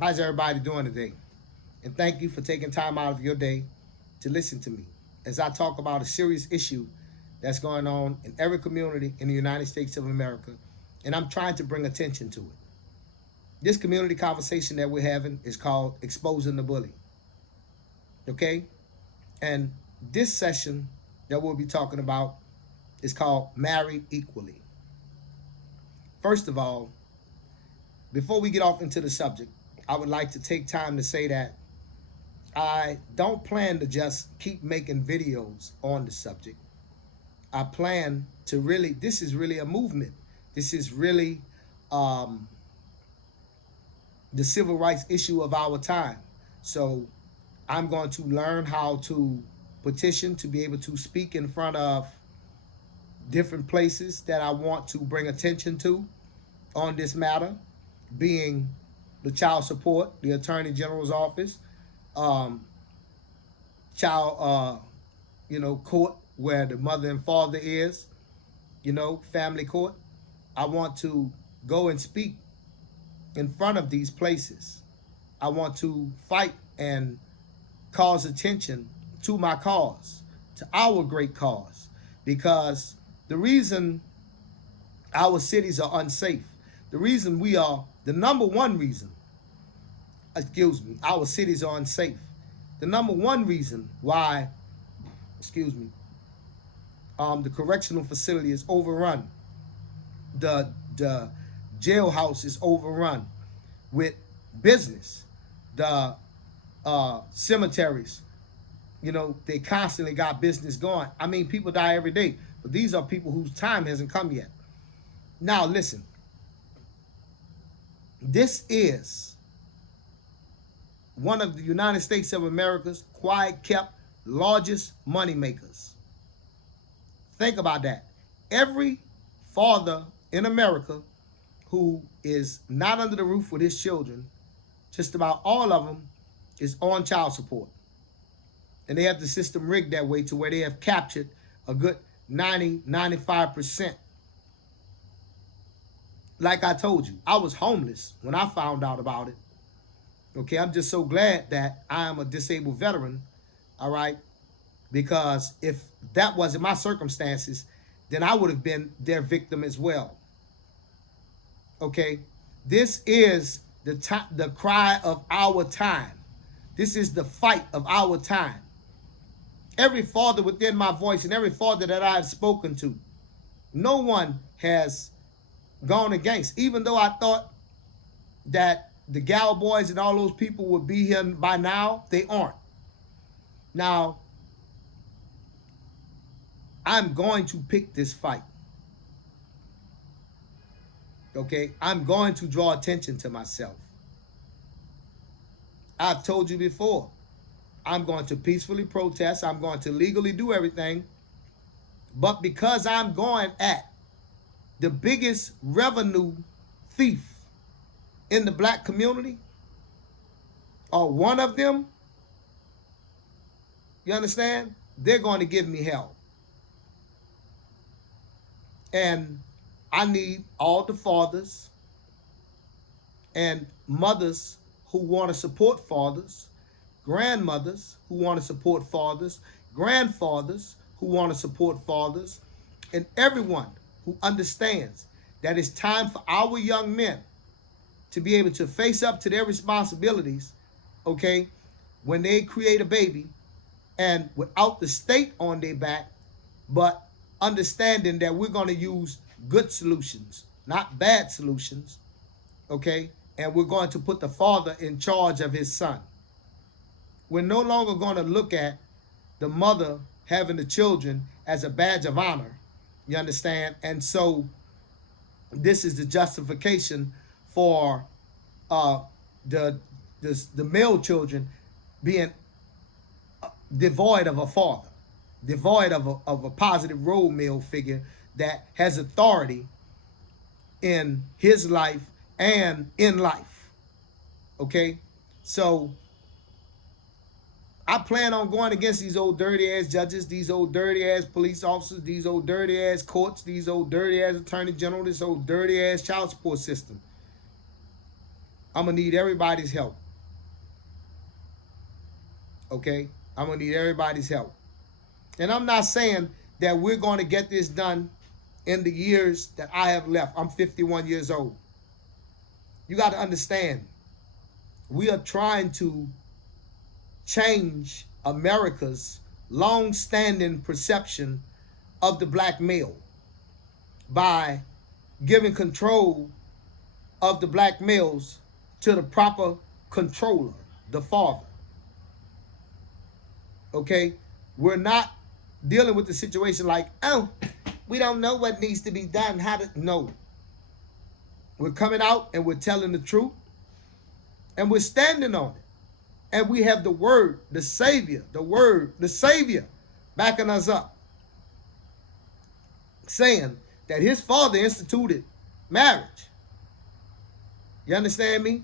How's everybody doing today? And thank you for taking time out of your day to listen to me as I talk about a serious issue that's going on in every community in the United States of America, and I'm trying to bring attention to it. This community conversation that we're having is called Exposing the Bully. Okay? And this session that we'll be talking about is called Married Equally. First of all, before we get off into the subject, I would like to take time to say that I don't plan to just keep making videos on the subject. I plan to really, this is really a movement. This is really the civil rights issue of our time. So I'm going to learn how to petition to be able to speak in front of different places that I want to bring attention to on this matter, being the child support, the Attorney General's office, child, court where the mother and father is, family court. I want to go and speak in front of these places. I want to fight and cause attention to my cause, to our great cause, because the reason our cities are unsafe, the reason we are, the number one reason, our cities are unsafe. The number one reason why, the correctional facility is overrun. The jailhouse is overrun with business. The cemeteries, they constantly got business going. I mean, people die every day, but these are people whose time hasn't come yet. Now, listen. This is one of the United States of America's quiet kept largest money makers. Think about that. Every father in America who is not under the roof with his children, just about all of them is on child support. And they have the system rigged that way to where they have captured a good 90-95%. Like I told you, I was homeless when I found out about it. Okay, I'm just so glad that I am a disabled veteran, all right? Because if that wasn't my circumstances, then I would have been their victim as well. Okay, this is the cry of our time. This is the fight of our time. Every father within my voice and every father that I have spoken to, no one has gone against, even though I thought that the Gal Boys and all those people would be here by now, they aren't. Now, I'm going to pick this fight. Okay, I'm going to draw attention to myself. I've told you before, I'm going to peacefully protest. I'm going to legally do everything. But because I'm going at the biggest revenue thief in the black community, or one of them, you understand? They're going to give me hell. And I need all the fathers and mothers who want to support fathers, grandmothers who want to support fathers, grandfathers who want to support fathers, and everyone who understands that it's time for our young men to be able to face up to their responsibilities, okay, when they create a baby, and without the state on their back, but understanding that we're going to use good solutions, not bad solutions, okay, and we're going to put the father in charge of his son. We're no longer going to look at the mother having the children as a badge of honor, you understand? And so this is the justification for the male children being devoid of a father, devoid of a positive role model figure that has authority in his life and in life. Okay, so I plan on going against these old dirty ass judges, these old dirty ass police officers, these old dirty ass courts, these old dirty ass attorney general, this old dirty ass child support system. I'm going to need everybody's help. Okay? I'm going to need everybody's help. And I'm not saying that we're going to get this done in the years that I have left. I'm 51 years old. You got to understand, we are trying to change America's long-standing perception of the black male by giving control of the black males to the proper controller, the father. Okay? We're not dealing with the situation like, oh, we don't know what needs to be done. No. We're coming out and we're telling the truth and we're standing on it. And we have the word, the Savior, the Savior backing us up, saying that his father instituted marriage. You understand me?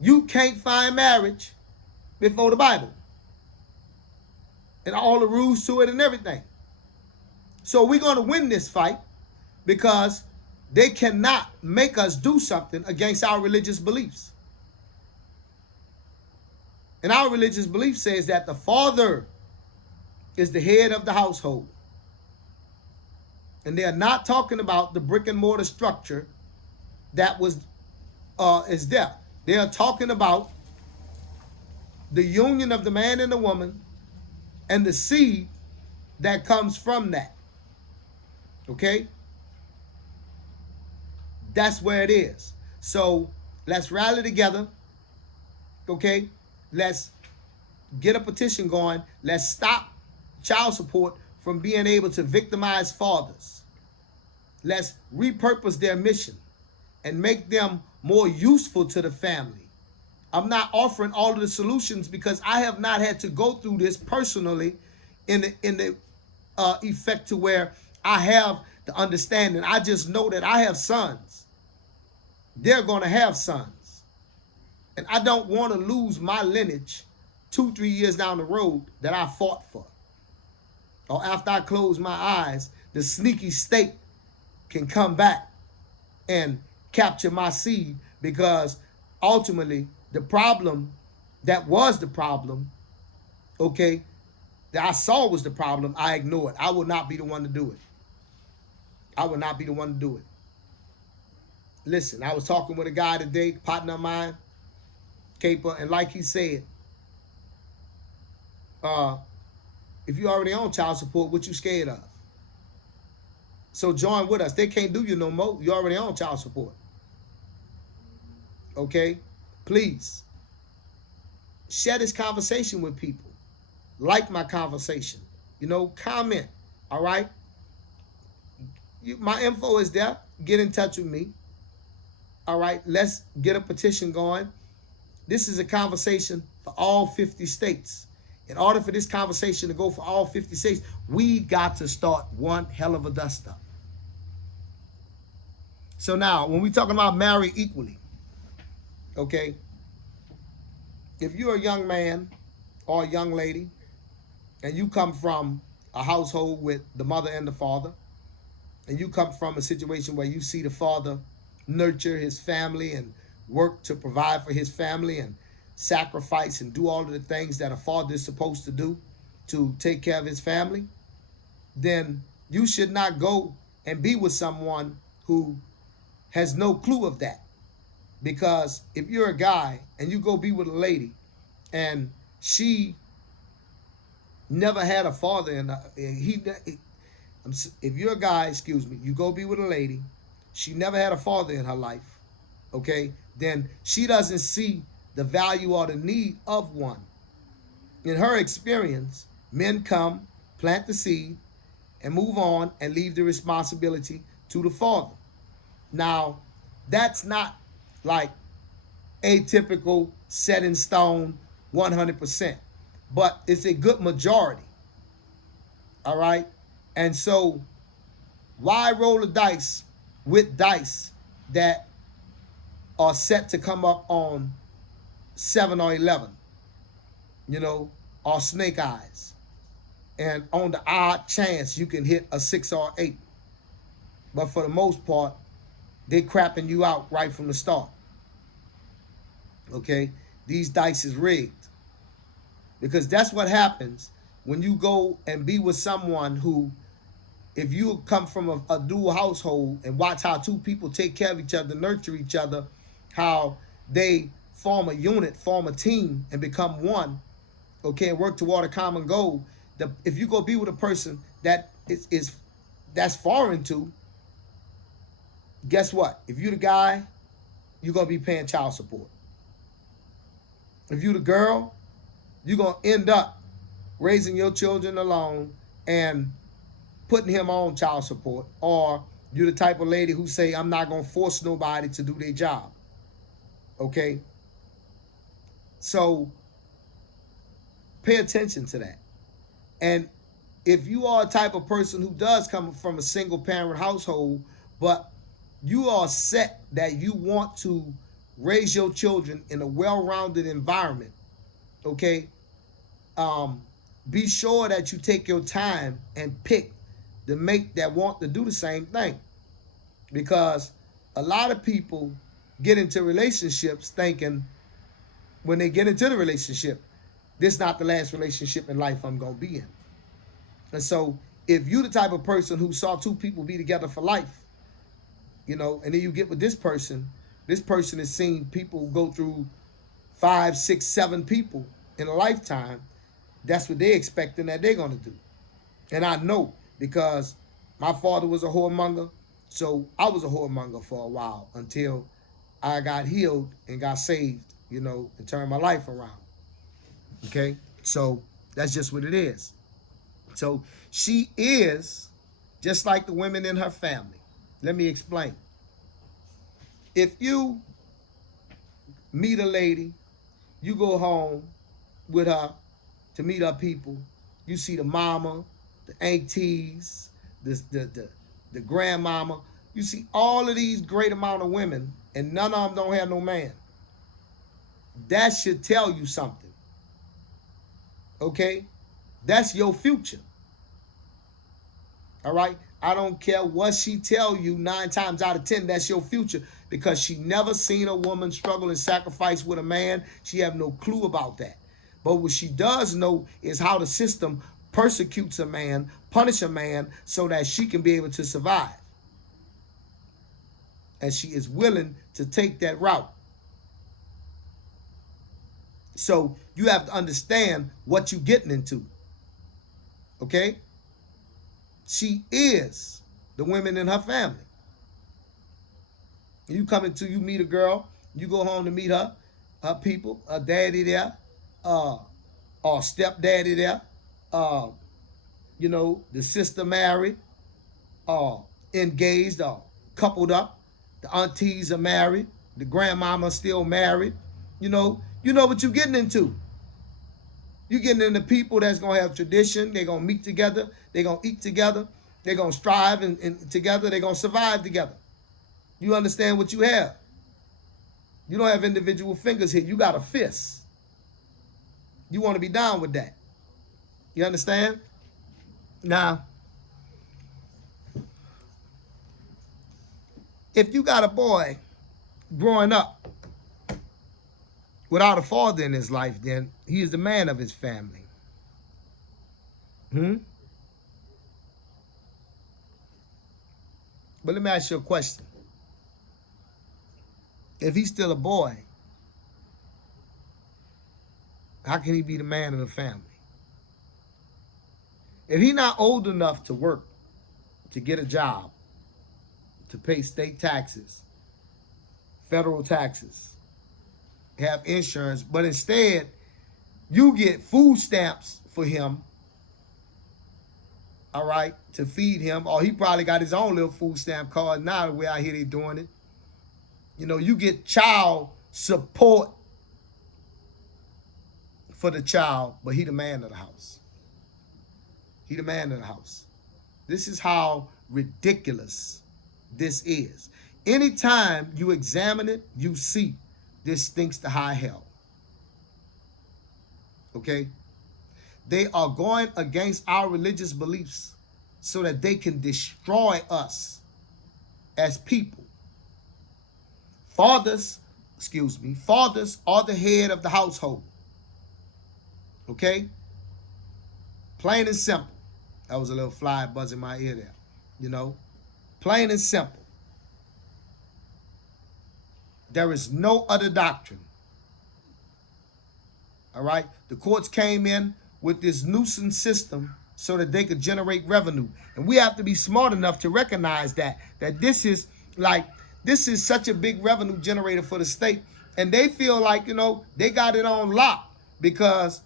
You can't find marriage before the Bible and all the rules to it and everything. So we're going to win this fight because they cannot make us do something against our religious beliefs. And our religious belief says that the father is the head of the household. And they are not talking about the brick and mortar structure that is there. They are talking about the union of the man and the woman and the seed that comes from that. Okay? That's where it is. So let's rally together. Okay? Let's get a petition going. Let's stop child support from being able to victimize fathers. Let's repurpose their mission and make them more useful to the family. I'm not offering all of the solutions because I have not had to go through this personally in the effect to where I have the understanding. I just know that I have sons. They're going to have sons. And I don't want to lose my lineage 2-3 years down the road that I fought for. Or after I close my eyes, the sneaky state can come back and capture my seed, because ultimately the problem that was the problem, okay, that I saw was the problem, I ignored. I will not be the one to do it. I will not be the one to do it. Listen, I was talking with a guy today, partner of mine, Caper, and like he said, if you already on child support, what you scared of? So join with us. They can't do you no more. You already on child support. Okay? Please share this conversation with people. Like my conversation. You know, comment. All right? My info is there. Get in touch with me. All right? Let's get a petition going. This is a conversation for all 50 states. In order for this conversation to go for all 50 states, we got to start one hell of a dust-up. So now, when we're talking about marry equally, okay, if you're a young man or a young lady and you come from a household with the mother and the father, and you come from a situation where you see the father nurture his family and work to provide for his family and sacrifice and do all of the things that a father is supposed to do to take care of his family, then you should not go and be with someone who has no clue of that. Because if you're a guy and you go be with a lady and she never had a father if you're a guy, you go be with a lady, she never had a father in her life, okay, then she doesn't see the value or the need of one. In her experience, men come, plant the seed, and move on and leave the responsibility to the father. Now, that's not like atypical, set in stone, 100%, but it's a good majority. All right? And so, why roll the dice with dice that are set to come up on 7 or 11, you know, or snake eyes, and on the odd chance you can hit a 6 or 8, but for the most part, they crapping you out right from the start. Okay? These dice is rigged. Because that's what happens when you go and be with someone who, if you come from a dual household and watch how two people take care of each other, nurture each other, how they form a unit, form a team, and become one, okay, and work toward a common goal. If you go be with a person that is that's foreign to, guess what? If you the guy, you're gonna be paying child support. If you the girl, you're gonna end up raising your children alone and putting him on child support. Or you're the type of lady who say, I'm not gonna force nobody to do their job. Okay? So pay attention to that. And if you are a type of person who does come from a single parent household, but you are set that you want to raise your children in a well-rounded environment, okay, be sure that you take your time and pick the mate that want to do the same thing. Because a lot of people get into relationships thinking, when they get into the relationship, this is not the last relationship in life I'm going to be in. And so if you're the type of person who saw two people be together for life, you know, and then you get with this person has seen people go through 5, 6, 7 people in a lifetime. That's what they're expecting that they're going to do. And I know, because my father was a whoremonger, so I was a whoremonger for a while until I got healed and got saved, you know, and turned my life around. Okay? So that's just what it is. So she is just like the women in her family. Let me explain. If you meet a lady, you go home with her to meet her people, you see the mama, the aunties, the grandmama, you see all of these great amount of women, and none of them don't have no man. That should tell you something. Okay? That's your future. All right? I don't care what she tell you, 9 times out of 10, that's your future, because she never seen a woman struggle and sacrifice with a man. She have no clue about that. But what she does know is how the system persecutes a man, punish a man, so that she can be able to survive. And she is willing to take that route. So you have to understand what you're getting into. Okay? She is the women in her family. You meet a girl, you go home to meet her people, her daddy there, or stepdaddy there, you know, the sister married, engaged, or coupled up, the aunties are married, the grandmama still married. You know what you're getting into. You're getting into people that's going to have tradition. They're going to meet together. They're going to eat together. They're going to strive and together. They're going to survive together. You understand what you have. You don't have individual fingers here. You got a fist. You want to be down with that. You understand? Now, if you got a boy growing up without a father in his life, then he is the man of his family. But let me ask you a question. If he's still a boy, how can he be the man of the family? If he's not old enough to work, to get a job, to pay state taxes, federal taxes, have insurance, but instead you get food stamps for him, all right, to feed him, or he probably got his own little food stamp card now, the way I hear they doing it. You know, you get child support for the child, but he the man of the house. He the man of the house. This is how ridiculous this is. Anytime you examine it, you see this stinks to high hell. Okay? They are going against our religious beliefs so that they can destroy us as people. Fathers fathers are the head of the household. Okay? Plain and simple. That was a little fly buzzing my ear there. You know? Plain and simple. There is no other doctrine. All right? The courts came in with this nuisance system so that they could generate revenue. And we have to be smart enough to recognize that this is such a big revenue generator for the state. And they feel like, you know, they got it on lock because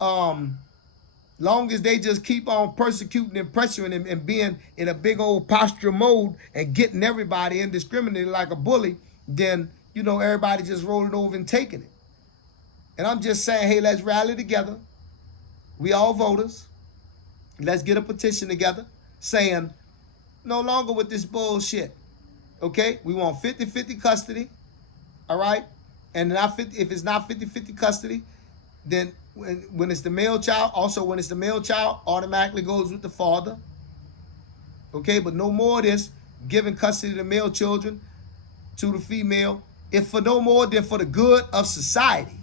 long as they just keep on persecuting and pressuring and being in a big old posture mode and getting everybody indiscriminately like a bully, then, you know, everybody just rolling over and taking it. And I'm just saying, hey, let's rally together. We all voters. Let's get a petition together saying no longer with this bullshit. Okay? We want 50-50 custody. All right? And if it's not 50-50 custody, then when it's the male child, automatically goes with the father. Okay? But no more of this giving custody to male children to the female, if for no more than for the good of society.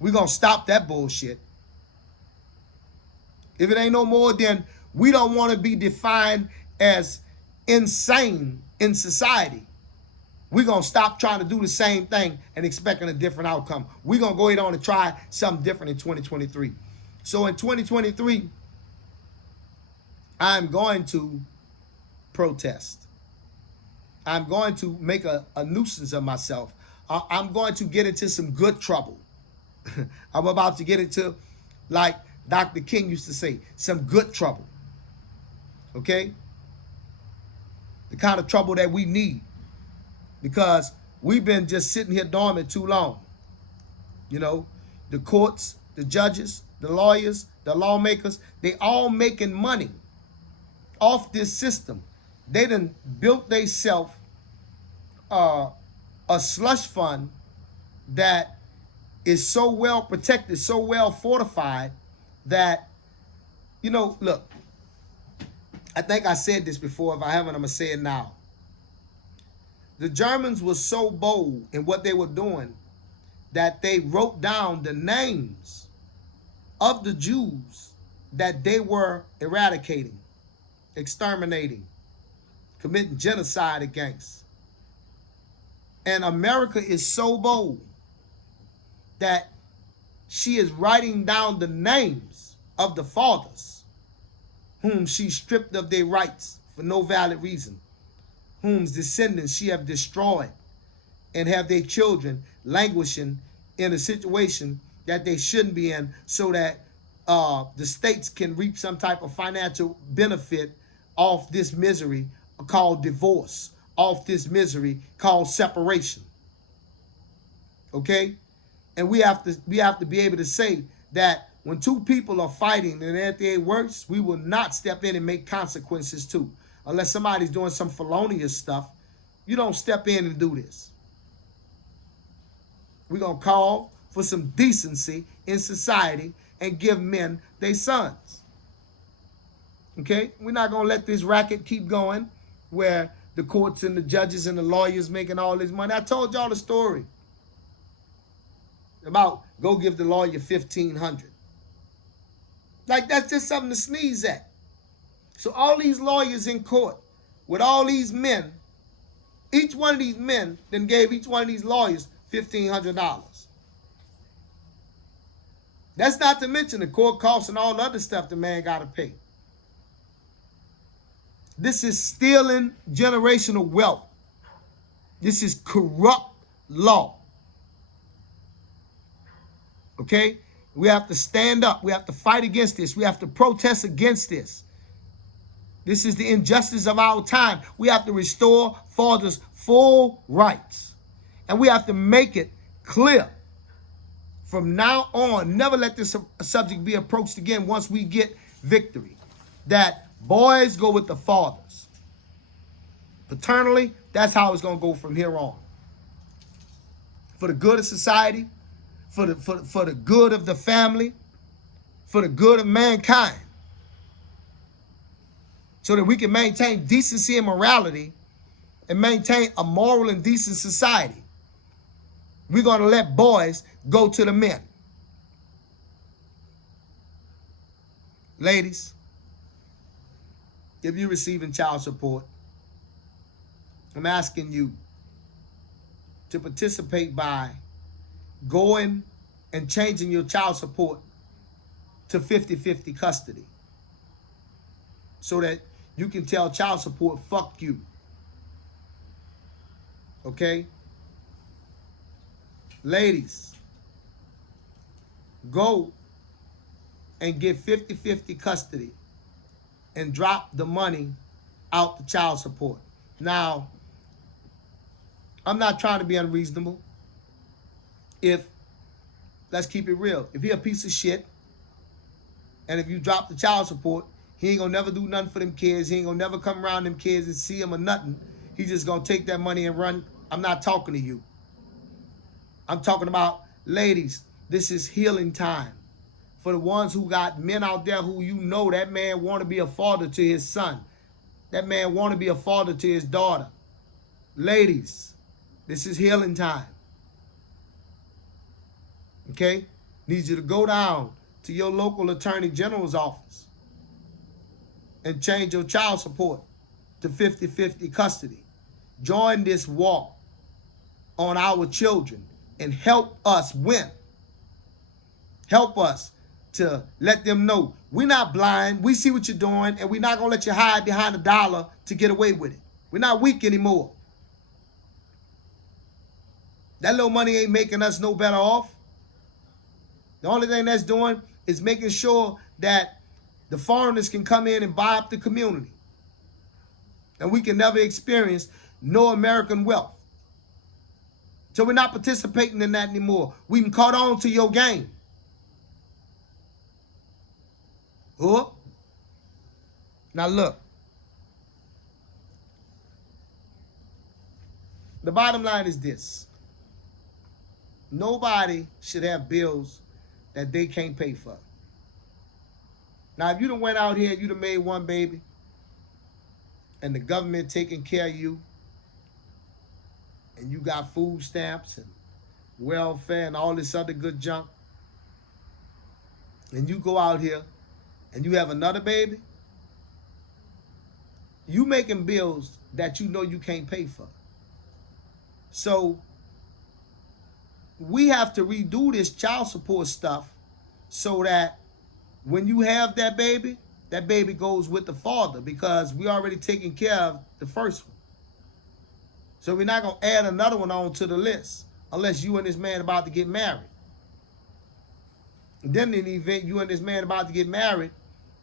We're going to stop that bullshit. If it ain't no more, then we don't want to be defined as insane in society. We're going to stop trying to do the same thing and expecting a different outcome. We're going to go ahead on and try something different in 2023. So in 2023, I'm going to protest. I'm going to make a nuisance of myself. I'm going to get into some good trouble. I'm about to get into, like Dr. King used to say, some good trouble. Okay? The kind of trouble that we need. Because we've been just sitting here dormant too long. You know, the courts, the judges, the lawyers, the lawmakers, they all making money off this system. They done built themselves a slush fund that is so well protected, so well fortified that, you know, look, I think I said this before. If I haven't, I'm going to say it now. The Germans were so bold in what they were doing that they wrote down the names of the Jews that they were eradicating, exterminating, committing genocide against. And America is so bold that she is writing down the names of the fathers whom she stripped of their rights for no valid reason, whom's descendants she have destroyed, and have their children languishing in a situation that they shouldn't be in, so that the states can reap some type of financial benefit off this misery called divorce, off this misery called separation. Okay? And we have to be able to say that when two people are fighting and at their worst, we will not step in and make consequences too. Unless somebody's doing some felonious stuff, you don't step in and do this. We're going to call for some decency in society and give men their sons. Okay? We're not going to let this racket keep going where the courts and the judges and the lawyers making all this money. I told y'all the story about go give the lawyer $1,500. Like, that's just something to sneeze at. So all these lawyers in court with all these men, each one of these men then gave each one of these lawyers $1,500. That's not to mention the court costs and all the other stuff the man got to pay. This is stealing generational wealth. This is corrupt law. Okay? We have to stand up. We have to fight against this. We have to protest against this. This is the injustice of our time. We have to restore fathers' full rights. And we have to make it clear from now on, never let this subject be approached again once we get victory, that boys go with the fathers. Paternally, that's how it's going to go from here on. For the good of society, for the good of the family, for the good of mankind, so that we can maintain decency and morality and maintain a moral and decent society. We're going to let boys go to the men. Ladies, if you're receiving child support, I'm asking you to participate by going and changing your child support to 50-50 custody so that you can tell child support, fuck you. Okay? Ladies, go and get 50-50 custody and drop the money out the child support. Now, I'm not trying to be unreasonable. Let's keep it real. If he a piece of shit, and if you drop the child support, he ain't gonna never do nothing for them kids. He ain't gonna never come around them kids and see them or nothing. He just gonna take that money and run. I'm not talking to you. I'm talking about ladies. This is healing time. For the ones who got men out there who you know that man want to be a father to his son. That man want to be a father to his daughter. Ladies, this is healing time. Okay? Need you to go down to your local attorney general's office and change your child support to 50-50 custody. Join this walk on our children and help us win. Help us to let them know we're not blind. We see what you're doing, and we're not going to let you hide behind $1 to get away with it. We're not weak anymore. That little money ain't making us no better off. The only thing that's doing is making sure that the foreigners can come in and buy up the community. And we can never experience no American wealth. So we're not participating in that anymore. We can caught on to your game. Oh. Now look. The bottom line is this. Nobody should have bills that they can't pay for. Now, if you done went out here, you done made one baby, and the government taking care of you, and you got food stamps and welfare and all this other good junk, and you go out here and you have another baby, you making bills that you know you can't pay for. So we have to redo this child support stuff so that when you have that baby goes with the father, because we already taken care of the first one. So we're not going to add another one on to the list unless you and this man about to get married. And then in the event you and this man about to get married,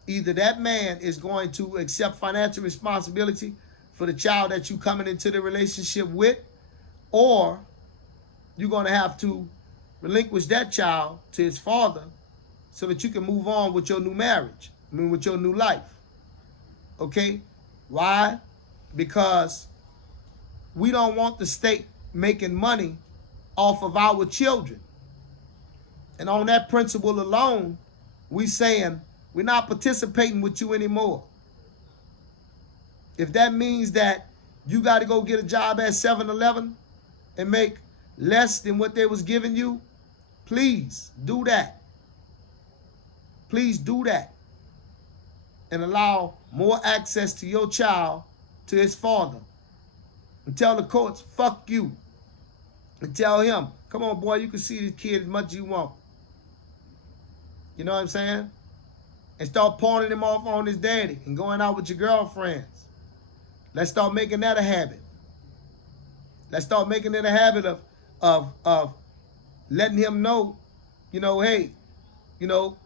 either that man is going to accept financial responsibility for the child that you coming into the relationship with, or you're going to have to relinquish that child to his father so that you can move on with your new marriage, with your new life. Okay? Why? Because we don't want the state making money off of our children. And on that principle alone, we saying we're not participating with you anymore. If that means that you got to go get a job at 7-Eleven and make less than what they was giving you, please do that. Please do that. And allow more access to your child to his father. And tell the courts, fuck you. And tell him, come on, boy, you can see this kid as much as you want. You know what I'm saying? And start pawning him off on his daddy and going out with your girlfriends. Let's start making that a habit. Let's start making it a habit of letting him know, you know, hey, you know,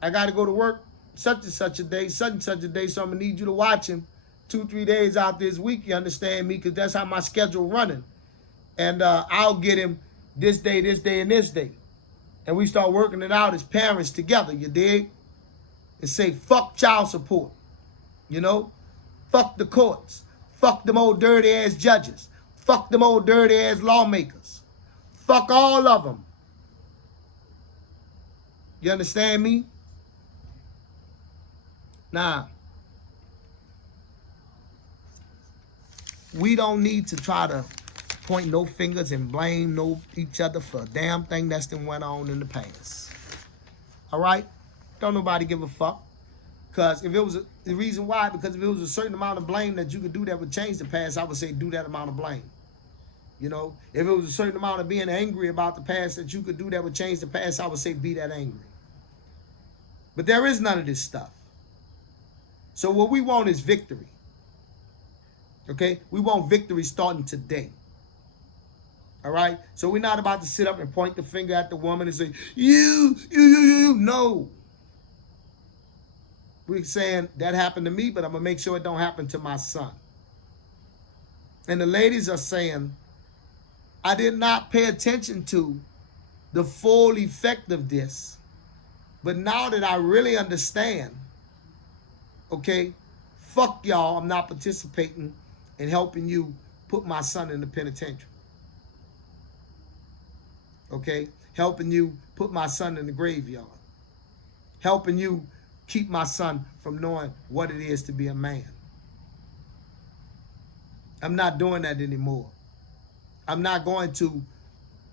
I got to go to work such and such a day, so I'm going to need you to watch him 2-3 days out this week, you understand me? Because that's how my schedule running. And I'll get him this day, and this day. And we start working it out as parents together, you dig? And say, fuck child support, you know? Fuck the courts. Fuck them old dirty-ass judges. Fuck them old dirty-ass lawmakers. Fuck all of them. You understand me? Now, we don't need to try to point no fingers and blame each other for a damn thing that's been went on in the past. All right? Don't nobody give a fuck. Because if it was the reason why, because if it was a certain amount of blame that you could do that would change the past, I would say do that amount of blame. You know, if it was a certain amount of being angry about the past that you could do that would change the past, I would say be that angry. But there is none of this stuff. So what we want is victory. Okay? We want victory starting today. All right? So we're not about to sit up and point the finger at the woman and say, you. No. We're saying that happened to me, but I'm going to make sure it don't happen to my son. And the ladies are saying, I did not pay attention to the full effect of this. But now that I really understand, okay, fuck y'all, I'm not participating in helping you put my son in the penitentiary. Okay, helping you put my son in the graveyard. Helping you keep my son from knowing what it is to be a man. I'm not doing that anymore. I'm not going to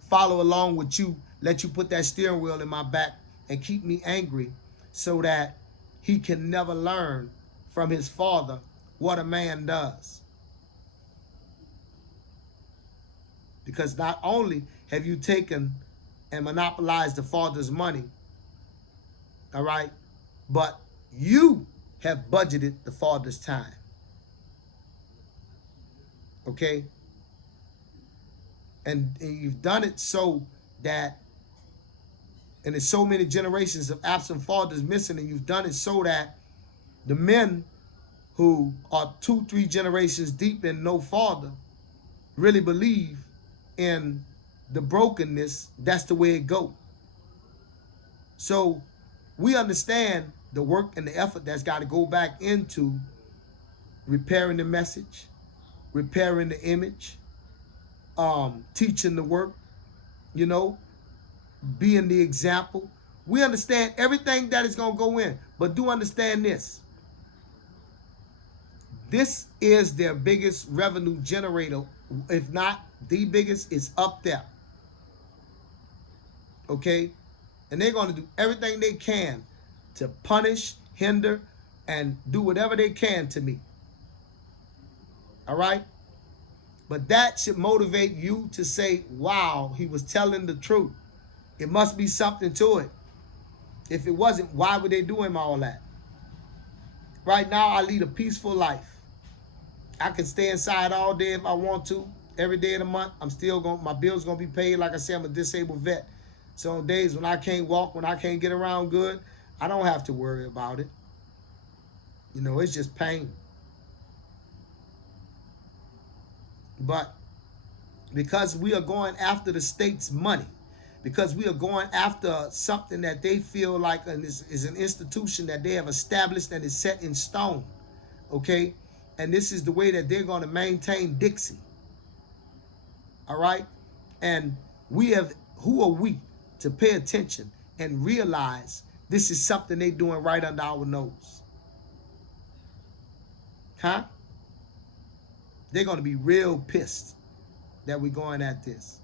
follow along with you, let you put that steering wheel in my back and keep me angry so that he can never learn from his father what a man does. Because not only have you taken and monopolized the father's money, all right, but you have budgeted the father's time. Okay? And you've done it so that, and there's so many generations of absent fathers missing, and you've done it so that the men who are 2-3 generations deep in no father really believe in the brokenness. That's the way it goes. So we understand the work and the effort that's got to go back into repairing the message, repairing the image, teaching the work, you know, being the example. We understand everything that is going to go in, but do understand this. This is their biggest revenue generator. If not the biggest, it's up there. Okay? And they're going to do everything they can to punish, hinder, and do whatever they can to me. All right? But that should motivate you to say, wow, he was telling the truth. It must be something to it. If it wasn't, why would they do him all that? Right now, I lead a peaceful life. I can stay inside all day if I want to. Every day of the month, my bill's going to be paid. Like I said, I'm a disabled vet. So on days when I can't walk, when I can't get around good, I don't have to worry about it. You know, it's just pain. But because we are going after the state's money, because we are going after something that they feel like is an institution that they have established and is set in stone, okay? And this is the way that they're going to maintain Dixie, all right? And who are we to pay attention and realize this is something they're doing right under our nose? Huh? They're going to be real pissed that we're going at this.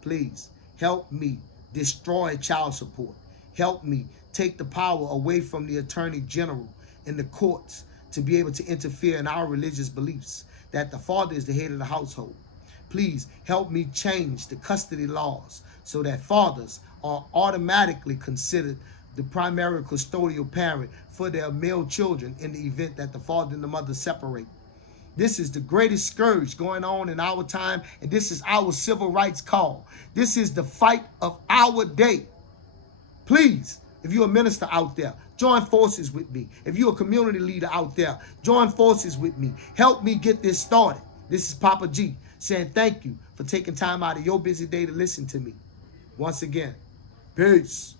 Please help me destroy child support. Help me take the power away from the Attorney General and the courts to be able to interfere in our religious beliefs, that the father is the head of the household. Please help me change the custody laws so that fathers are automatically considered the primary custodial parent for their male children in the event that the father and the mother separate. This is the greatest scourge going on in our time, and this is our civil rights call. This is the fight of our day. Please, if you're a minister out there, join forces with me. If you're a community leader out there, join forces with me. Help me get this started. This is Papa G saying thank you for taking time out of your busy day to listen to me. Once again, peace.